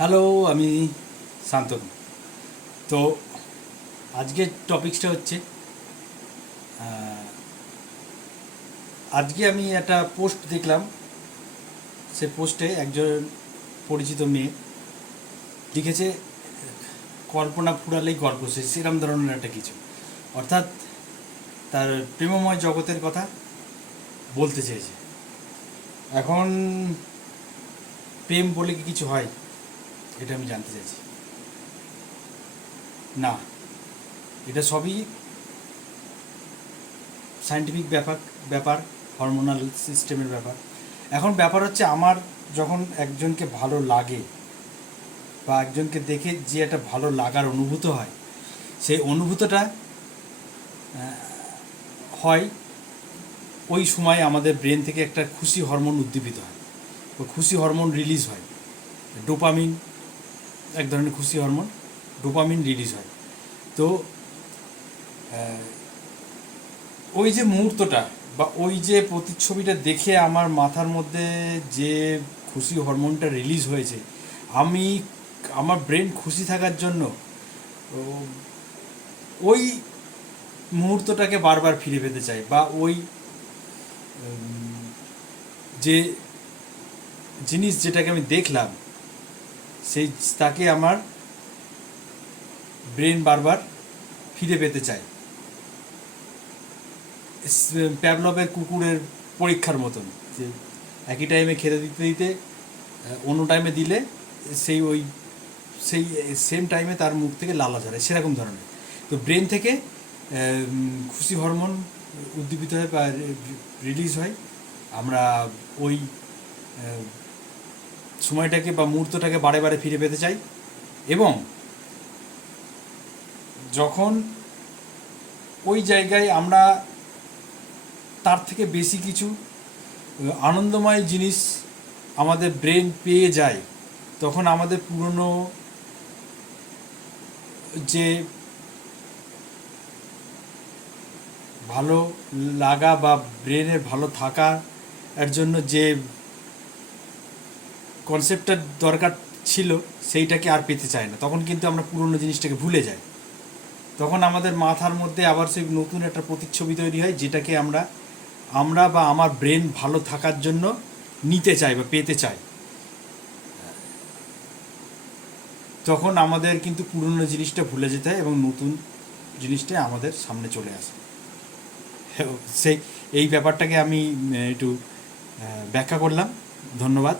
Hello, আমি শান্তনু। তো আজকের টপিকসটা হচ্ছে, আজকে আমি একটা পোস্ট দেখলাম। সে পোস্টে একজন পরিচিত মেয়ে লিখেছে, কল্পনা ফুরালেই গল্প শেষ, সেরকম ধরনের একটা কিছু। অর্থাৎ তার প্রেমময় জগতের কথা বলতে চেয়েছে। এখন প্রেম বলে কি কিছু হয়, এটা আমি জানতে চাইছি। না, এটা সবই সায়েন্টিফিক ব্যাপার, হরমোনাল সিস্টেমের ব্যাপার। এখন ব্যাপার হচ্ছে, আমার যখন একজনকে ভালো লাগে বা একজনকে দেখে যে একটা ভালো লাগার অনুভূত হয়, সেই অনুভূতটা হয় ওই সময় আমাদের ব্রেন থেকে একটা খুশি হরমোন উদ্দীপিত হয়, ও খুশি হরমোন রিলিজ হয়। ডোপামিন এক ধরনের খুশি হরমোন, ডোপামিন রিলিজ হয়। তো ওই যে মুহূর্তটা বা ওই যে প্রতিচ্ছবিটা দেখে আমার মাথার মধ্যে যে খুশি হরমোনটা রিলিজ হয়েছে, আমি আমার ব্রেন খুশি থাকার জন্য ওই মুহূর্তটাকে বারবার ফিরে পেতে চাই, বা ওই যে জিনিস যেটাকে আমি দেখলাম সেই তাকে আমার ব্রেন বারবার ফিরে পেতে চাই। প্যাভলভের কুকুরের পরীক্ষার মতন, যে একই টাইমে খেতে দিতে দিতে অন্য টাইমে দিলে সেই সেম টাইমে তার মুখ থেকে লালা ঝরে, সেরকম ধরনের। তো ব্রেন থেকে খুশি হরমোন উদ্দীপিত হয় বা রিলিজ হয়। আমরা ওই সময়টাকে বা মুহূর্তটাকে বারে বারে ফিরে পেতে চাই। এবং যখন ওই জায়গায় আমরা তার থেকে বেশি কিছু আনন্দময় জিনিস আমাদের ব্রেন পেয়ে যায়, তখন আমাদের পুরনো যে ভালো লাগা বা ব্রেনের ভালো থাকার জন্য যে কনসেপ্টটা দরকার ছিল, সেইটাকে আর পেতে চায় না। তখন কিন্তু আমরা পুরনো জিনিসটাকে ভুলে যাই। তখন আমাদের মাথার মধ্যে আবার সেই নতুন একটা প্রতিচ্ছবি তৈরি হয়, যেটাকে আমরা বা আমার ব্রেন ভালো থাকার জন্য নিতে চাই বা পেতে চাই। তখন আমাদের কিন্তু পুরনো জিনিসটা ভুলে যেতে হয় এবং নতুন জিনিসটা আমাদের সামনে চলে আসে। সেই এই ব্যাপারটাকে আমি একটু ব্যাখ্যা করলাম। ধন্যবাদ।